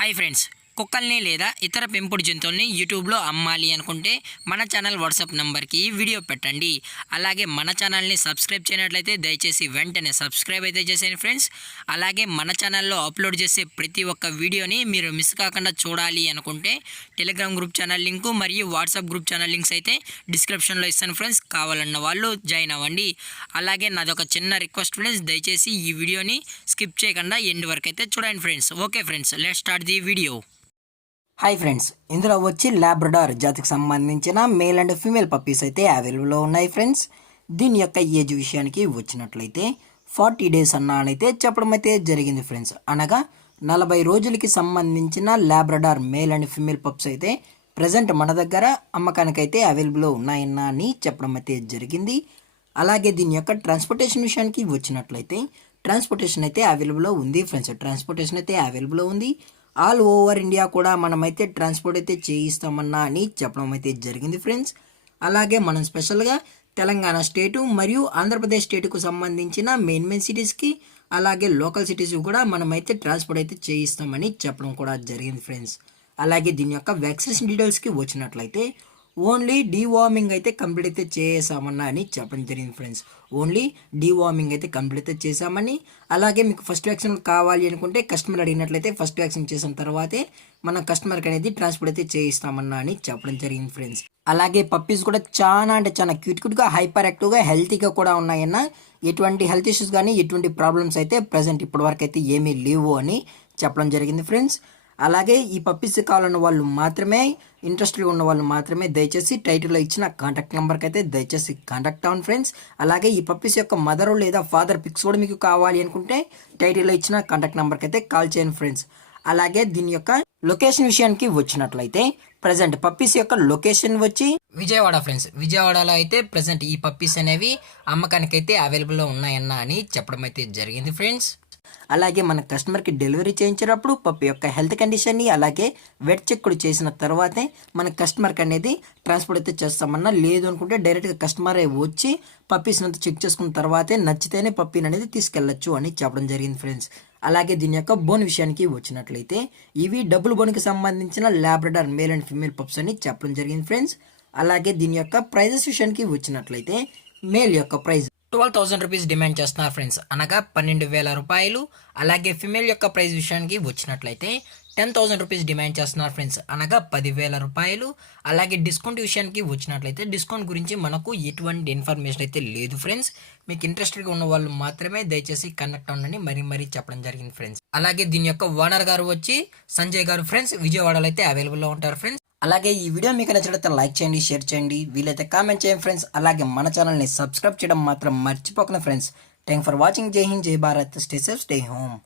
Hi friends, కుక్కల్ని లేదా ఇతర పెంపుడు జంతువుల్ని యూట్యూబ్లో అమ్మాలి అనుకుంటే మన ఛానల్ వాట్సాప్ నెంబర్కి వీడియో పెట్టండి. అలాగే మన ఛానల్ని సబ్స్క్రైబ్ చేయనట్లయితే దయచేసి వెంటనే సబ్స్క్రైబ్ అయితే చేసేయండి ఫ్రెండ్స్. అలాగే మన ఛానల్లో అప్లోడ్ చేసే ప్రతి ఒక్క వీడియోని మీరు మిస్ కాకుండా చూడాలి అనుకుంటే టెలిగ్రామ్ గ్రూప్ ఛానల్ లింకు మరియు వాట్సాప్ గ్రూప్ ఛానల్ లింక్స్ అయితే డిస్క్రిప్షన్లో ఇస్తాను ఫ్రెండ్స్. కావాలన్న వాళ్ళు జాయిన్ అవ్వండి. అలాగే నాది ఒక చిన్న రిక్వెస్ట్ ఫ్రెండ్స్, దయచేసి ఈ వీడియోని స్కిప్ చేయకుండా ఎండ్ వరకు అయితే చూడండి friends. Okay friends, let's start the video. Hi friends, ఇందులో వచ్చి లాబ్రడార్ జాతికి సంబంధించిన మేల్ అండ్ ఫీమేల్ పప్పీస్ అయితే అవైలబుల్లో ఉన్నాయి ఫ్రెండ్స్. దీని యొక్క ఏజ్ విషయానికి వచ్చినట్లయితే 40 days అన్నానైతే చెప్పడం అయితే జరిగింది ఫ్రెండ్స్. అనగా 40 రోజులకి సంబంధించిన Labrador male and female pups అయితే ప్రజెంట్ మన దగ్గర అమ్మకానికైతే అవైలబుల్లో ఉన్నాయన్నా అని చెప్పడం అయితే జరిగింది. అలాగే దీని యొక్క ట్రాన్స్పోర్టేషన్ విషయానికి వచ్చినట్లయితే ట్రాన్స్పోర్టేషన్ అయితే అవైలబుల్లో ఉంది ఫ్రెండ్స్. ట్రాన్స్పోర్టేషన్ అయితే అవైలబుల్లో ఉంది. ఆల్ ఓవర్ ఇండియా కూడా మనమైతే ట్రాన్స్పోర్ట్ అయితే చేయిస్తామన్నా అని చెప్పడం అయితే జరిగింది ఫ్రెండ్స్. అలాగే మనం స్పెషల్గా తెలంగాణ స్టేటు మరియు ఆంధ్రప్రదేశ్ స్టేటుకు సంబంధించిన మెయిన్ సిటీస్కి అలాగే లోకల్ సిటీస్ కూడా మనమైతే ట్రాన్స్పోర్ట్ అయితే చేయిస్తామని చెప్పడం కూడా జరిగింది ఫ్రెండ్స్. అలాగే దీని యొక్క వ్యాక్సినేషన్ డీటెయిల్స్కి వచ్చినట్లయితే ఓన్లీ డీవార్మింగ్ అయితే కంప్లీట్ అయితే చేసామన్నా అని చెప్పడం జరిగింది ఫ్రెండ్స్. ఓన్లీ డీవార్మింగ్ అయితే కంప్లీట్ అయితే చేసామని, అలాగే మీకు ఫస్ట్ వ్యాక్సిన్ కావాలి అనుకుంటే కస్టమర్ అడిగినట్లయితే ఫస్ట్ వ్యాక్సిన్ చేసిన తర్వాతే మన కస్టమర్కి అనేది ట్రాన్స్పోర్ట్ అయితే చేయిస్తామన్నా అని చెప్పడం జరిగింది ఫ్రెండ్స్. అలాగే పప్పీస్ కూడా చాలా అంటే చాలా క్యూట్గా హైపర్ యాక్టివ్గా హెల్తీగా కూడా ఉన్నాయన్న. ఎటువంటి హెల్త్ ఇష్యూస్ కానీ ఎటువంటి ప్రాబ్లమ్స్ అయితే ప్రజెంట్ ఇప్పటివరకు అయితే ఏమీ లేవు అని చెప్పడం జరిగింది ఫ్రెండ్స్. అలాగే ఈ పప్పీస్ కావాలన్న వాళ్ళు మాత్రమే, ఇంట్రెస్ట్గా ఉన్న వాళ్ళు మాత్రమే దయచేసి టైటిల్లో ఇచ్చిన కాంటాక్ట్ నెంబర్కి అయితే దయచేసి కాంటాక్ట్ అవ్వండి ఫ్రెండ్స్. అలాగే ఈ పప్పీస్ యొక్క మదర్ లేదా ఫాదర్ పిక్స్ కూడా మీకు కావాలి అనుకుంటే టైటిల్లో ఇచ్చిన కాంటాక్ట్ నెంబర్కి అయితే కాల్ చేయండి ఫ్రెండ్స్. అలాగే దీని యొక్క లొకేషన్ విషయానికి వచ్చినట్లయితే ప్రజెంట్ పప్పీస్ యొక్క లొకేషన్ వచ్చి విజయవాడ ఫ్రెండ్స్. విజయవాడలో అయితే ప్రజెంట్ ఈ పప్పీస్ అనేవి అమ్మకానికి అయితే అవైలబుల్లో ఉన్నాయన్న అని చెప్పడం అయితే జరిగింది ఫ్రెండ్స్. అలాగే మన కస్టమర్కి డెలివరీ చేయించేటప్పుడు పప్పి యొక్క హెల్త్ కండిషన్ని అలాగే వెట్ చెక్ కూడా చేసిన తర్వాతే మన కస్టమర్కి అనేది ట్రాన్స్పోర్ట్ అయితే చేస్తామన్నా. లేదు అనుకుంటే డైరెక్ట్గా కస్టమరే వచ్చి పప్పీస్ని అంతా చెక్ చేసుకున్న తర్వాతే నచ్చితేనే పప్పీని అనేది తీసుకెళ్ళచ్చు అని చెప్పడం జరిగింది ఫ్రెండ్స్. అలాగే దీని యొక్క బోన్ విషయానికి వచ్చినట్లయితే ఇవి డబుల్ బోన్కి సంబంధించిన Labrador male and female pups అని చెప్పడం జరిగింది ఫ్రెండ్స్. అలాగే దీని యొక్క ప్రైజెస్ విషయానికి వచ్చినట్లయితే మేల్ యొక్క ప్రైజ్ 12,000 రూపీస్ డిమాండ్ చేస్తున్నారు ఫ్రెండ్స్, అనగా 12,000 రూపాయలు. అలాగే ఫిమేల్ యొక్క ప్రైస్ విషయానికి వచ్చినట్లయితే 10,000 రూపీస్ డిమాండ్ చేస్తున్నారు ఫ్రెండ్స్, అనగా 10,000 రూపాయలు. అలాగే డిస్కౌంట్ విషయానికి వచ్చినట్లయితే డిస్కౌంట్ గురించి మనకు ఎటువంటి ఇన్ఫర్మేషన్ అయితే లేదు ఫ్రెండ్స్. మీకు ఇంట్రెస్టెడ్గా ఉన్న వాళ్ళు మాత్రమే దయచేసి కనెక్ట్ అవ్వండి మరీ చెప్పడం జరిగింది ఫ్రెండ్స్. అలాగే దీని యొక్క ఓనర్ గారు వచ్చి సంజయ్ గారు ఫ్రెండ్స్, విజయవాడలో అయితే అవైలబుల్లో ఉంటారు ఫ్రెండ్స్. అలాగే ఈ వీడియో మీకు నచ్చినట్లయితే లైక్ చేయండి, షేర్ చేయండి, వీలైతే కామెంట్ చేయండి ఫ్రెండ్స్. అలాగే మన ఛానల్ని సబ్స్క్రైబ్ చేయడం మాత్రం మర్చిపోకండి ఫ్రెండ్స్. Thank for watching. జై హింద్, జై Bharat, stay safe, stay home.